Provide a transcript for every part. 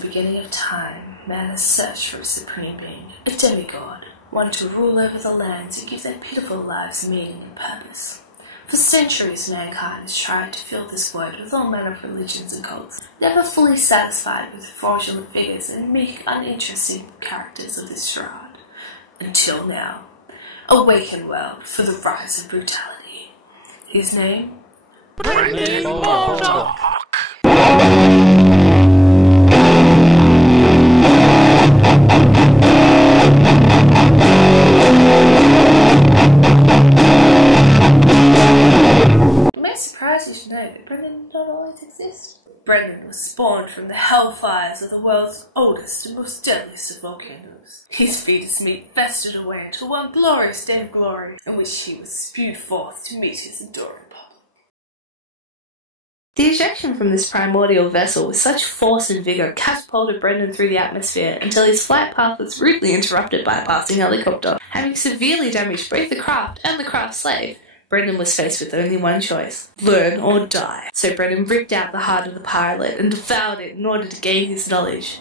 the beginning of time, man has searched for a supreme being, a demigod, one to rule over the lands and give their pitiful lives meaning and purpose. For centuries, mankind has tried to fill this void with all manner of religions and cults, never fully satisfied with fraudulent figures and meek, uninteresting characters of this shroud. Until now. Awaken, world, for the rise of brutality. His name? Brendan Murdoch! You may surprise you to know that Brendan did not always exist. Brendan was spawned from the hellfires of the world's oldest and most deadliest of volcanoes. His fetus meat festered away into one glorious day of glory, in which he was spewed forth to meet his adoring public. The ejection from this primordial vessel with such force and vigour catapulted Brendan through the atmosphere until his flight path was rudely interrupted by a passing helicopter. Having severely damaged both the craft and the craft's slave, Brendan was faced with only one choice: learn or die. So Brendan ripped out the heart of the pilot and devoured it in order to gain his knowledge.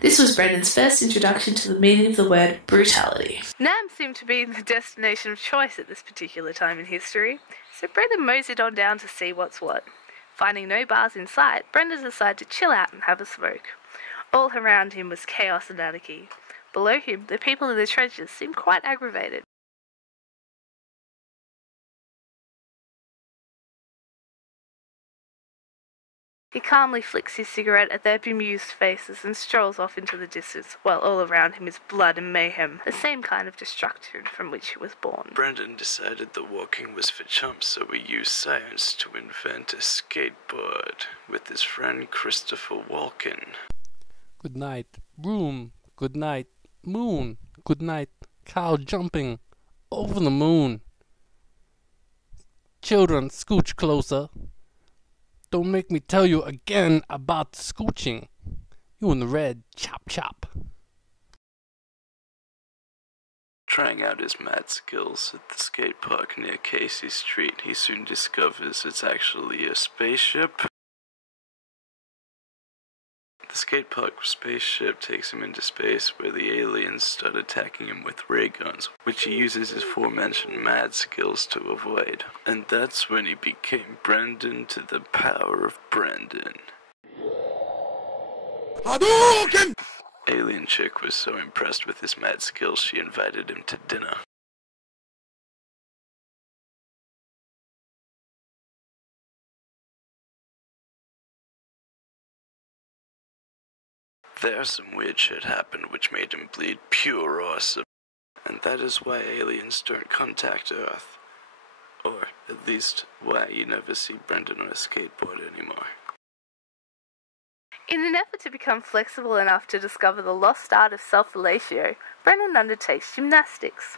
This was Brendan's first introduction to the meaning of the word brutality. Nam seemed to be the destination of choice at this particular time in history, so Brendan moseyed on down to see what's what. Finding no bars in sight, Brendan decided to chill out and have a smoke. All around him was chaos and anarchy. Below him, the people in the trenches seemed quite aggravated. He calmly flicks his cigarette at their bemused faces and strolls off into the distance, while all around him is blood and mayhem, the same kind of destruction from which he was born. Brendan decided that walking was for chumps, so he used science to invent a skateboard with his friend Christopher Walken. Good night, room. Good night, moon. Good night, cow jumping over the moon. Children, scooch closer. Don't make me tell you again about scooching. You in the red, chop chop. Trying out his mad skills at the skate park near Casey Street, he soon discovers it's actually a spaceship. The skate park spaceship takes him into space, where the aliens start attacking him with ray guns, which he uses his aforementioned mad skills to avoid. And that's when he became Brendan to the power of Brendan. Hadouken! Alien chick was so impressed with his mad skills she invited him to dinner. There some weird shit happened which made him bleed pure awesome. And that is why aliens don't contact Earth. Or at least why you never see Brendan on a skateboard anymore. In an effort to become flexible enough to discover the lost art of self-fellatio, Brendan undertakes gymnastics.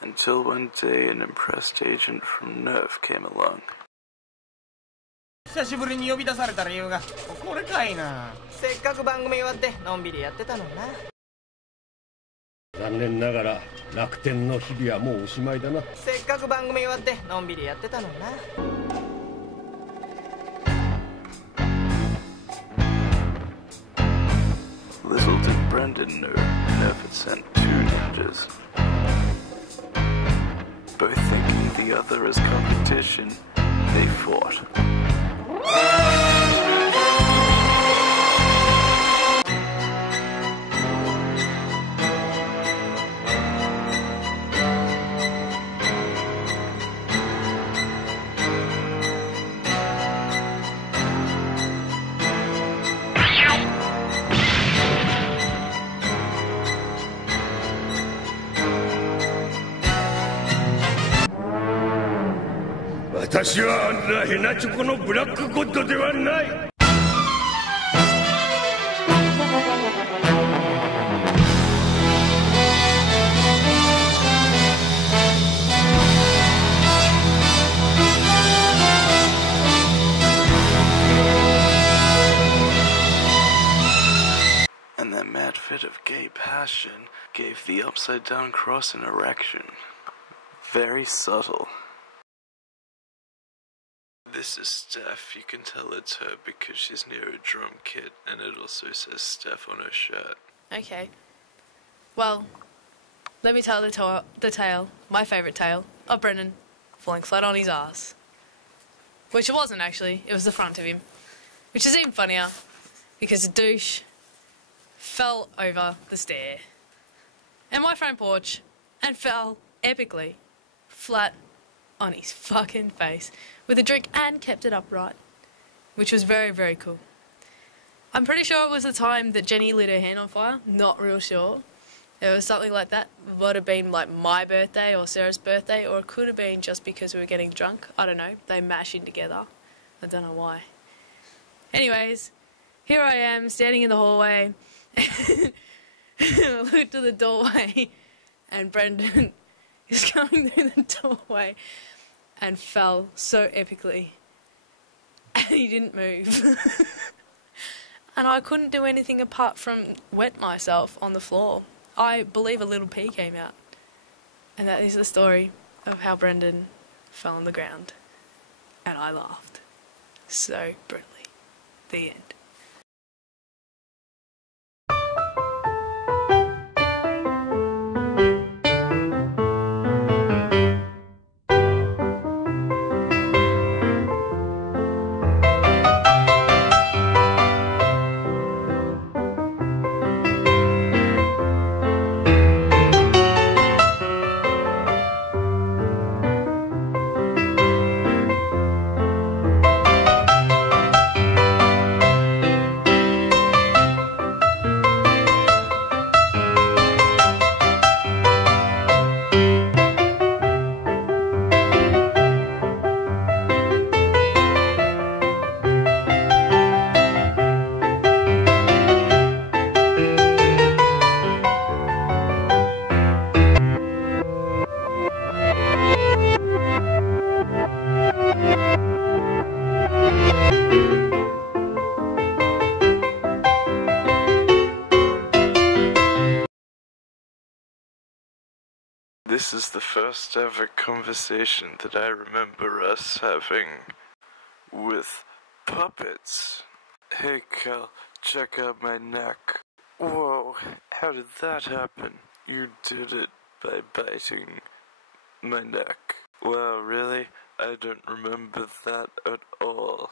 Until one day an impressed agent from Nerve came along. 久しぶりに呼び出された理由がこれかいな。せっかく番組終わってのんびりやってたのにな。残念ながら楽天の日々はもうおしまいだな。せっかく番組終わってのんびりやってたのにな。Little did Brendan know, Nerve had sent two ninjas. Both thinking the other as competition, they fought.私はあんなヘナチョコのブラックゴッドではない。And that mad fit of gay passion gave the upside-down cross an erection. Very subtle. This is Steph. You can tell it's her because she's near a drum kit, and it also says Steph on her shirt. Okay. Well, let me tell the tale, my favourite tale, of Brendan falling flat on his ass. Which it wasn't, actually. It was the front of him. Which is even funnier, because the douche fell over the stair and my front porch and fell epically flat on his fucking face with a drink and kept it upright, which was very, very cool. I'm pretty sure it was the time that Jenny lit her hand on fire. Not real sure. It was something like that. It would have been like my birthday or Sarah's birthday, or it could have been just because we were getting drunk. I don't know. They mash in together. I don't know why. Anyways, here I am standing in the hallway. I look to the doorway and Brendan is coming through the doorway and fell so epically. And he didn't move. And I couldn't do anything apart from wet myself on the floor. I believe a little pee came out. And that is the story of how Brendan fell on the ground. And I laughed so brutally. The end. This is the first ever conversation that I remember us having with puppets. Hey Cal, check out my neck. Whoa, how did that happen? You did it by biting my neck. Wow, really? I don't remember that at all.